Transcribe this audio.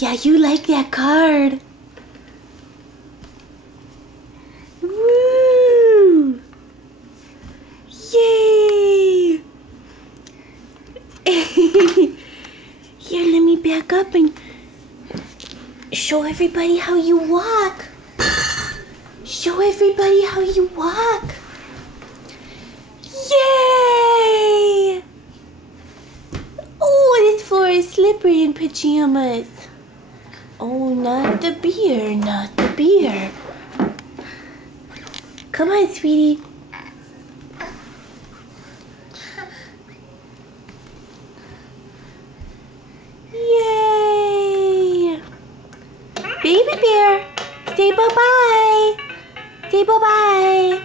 Yeah, you like that card. Woo! Yay! Here, let me back up and show everybody how you walk. Show everybody how you walk. Yay! Oh, this floor is slippery in pajamas. Oh, not the beer, not the beer. Come on, sweetie. Yay! Baby bear, say bye-bye. Say bye-bye.